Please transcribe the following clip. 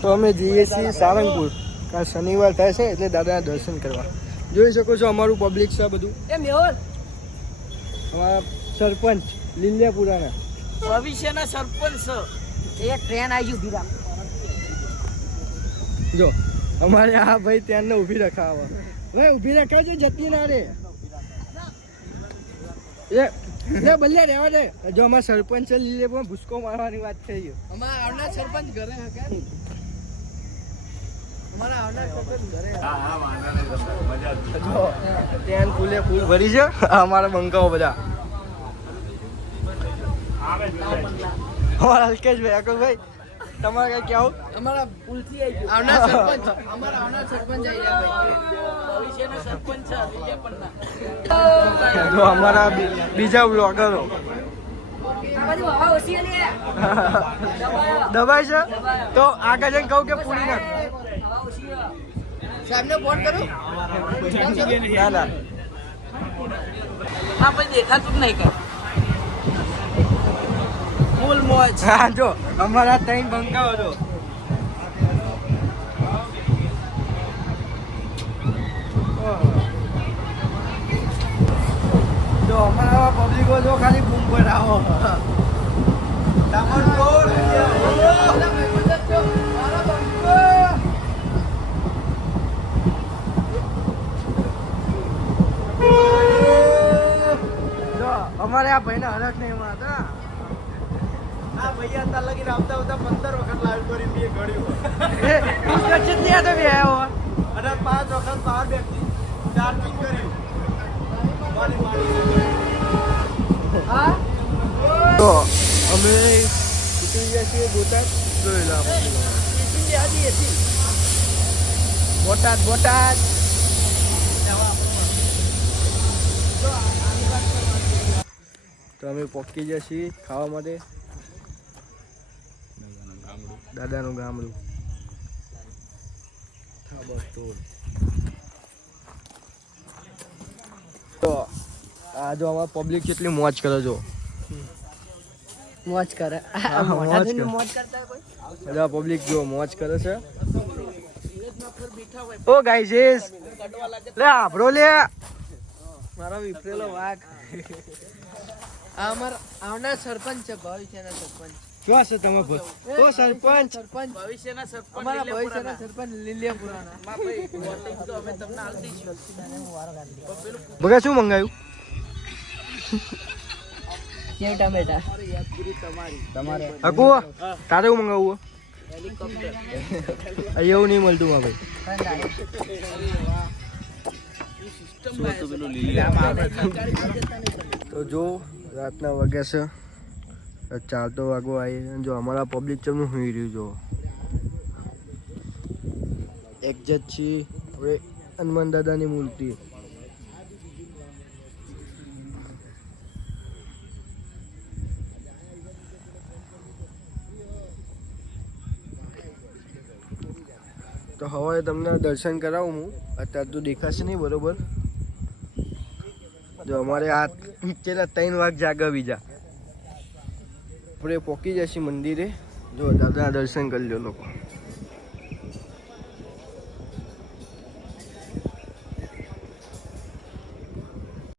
તો અમે જઈએ છીએ સારંગપુર, કારણ શનિવાર થાય છે એટલે દાદાના દર્શન કરવા. જોઈ શકો છો અમારું પબ્લિક છે બધું. અમારા સરપંચ લીલિયાપુરાના ભવિષ્યના સરપંચ એક ટ્રેન આવી ગયું. જો અમારે આ ભાઈ ત્યાંને ઊભી રખાવા ભાઈ, ઊભી રખાવજો, જતી ના રે એ બલ્યા રહેવા દે. જો અમારા સરપંચ છે લીલિયાપુર, ભૂસકો મારવાની વાત થઈ ગઈ. અમારા આવનાર સરપંચ ઘરે હકે, અમારા આવનાર સરપંચ ઘરે. જો ત્યાં ફૂલે ફૂલ ભરી છે અમારા બંકાઓ બધા. અમારા અલ્કેશભાઈ, અકલભાઈ, તમારે કઈ કેવું? અમારા પુલથી આવી ગયું આવનાર સરપંચ. અમારા આવનાર સરપંચ આવી ગયા ભાઈ, ભવિષ્યના સરપંચ છે લીલિયાપુરના. જો અમારા બીજા બ્લોગરો દબાઈ છે તો આગળ જઈને કહું કે પૂરી નાખ. સાહેબને ફોન કરું. ના ના હા ભાઈ, દેખાતું જ નહીં કર. ફૂલ મોજ. હા જો અમારા ત્રણ બંકાઓ જો. જો અમારા પબ્લિકો જો ખાલી બૂમ પર આવો. અમારે આ ભાઈને હરખ નહીં એમાં હતા. આ ભાઈ અત્યાર લગીને આવતા આવતા 15 વખત લાઈવ કરી બે ઘડ્યું. કેટલી હતો બે આવ્યો અને 5 વખત બહાર બેઠી ચાર્જિંગ કર્યું. હા તો અમે ઉતરી ગયા છીએ બોટાદ. જોયેલા બોટાદ બોટાદ. તો અમે પહોંચી ગયા છીએ ખાવા માટે દાદાનું ગામડું. તો આ જો અમારા પબ્લિક કેટલી મોજ કરે. જો મોજ કરે. મોજ કરતા કોઈ બધા પબ્લિક જો મોજ કરે છે. ઓ ગાઈઝ લે આભરો લે મારો વિફરેલો વાઘ. આ અમારા આવનાર સરપંચ છે, ભવિષ્યના સરપંચ. શું છે તમે તો સરપંચ? સરપંચ ભવિષ્યના સરપંચ, અમારા ભવિષ્યના સરપંચ લીલિયાપુરાના. માં ભાઈ વોટિંગ તો અમે તમને આલ દઈશું. બગા શું મંગાયું? સેવ ટમેટા. તમારે હકુ તારે શું મંગાવવું? હેલિકોપ્ટર. એવું નહીં મળતું માં ભાઈ. તો જો રાતના વાગ્યા છે 4 વાગવા આવી. જો અમારા પબ્લિક ચમનું સુઈ રહ્યું. જો એક્ઝેક્ટ છે હવે હનુમાન દાદાની મૂર્તિ. તો હવે તમને દર્શન કરાવું હું. અત્યારે તો દેખાશે નહીં બરોબર. જો અમારે આ પેલા 3 વાગ જાગા બીજા આપણે પહોંચી જશે મંદિરે. જો દાદાના દર્શન કરી લો લોકો.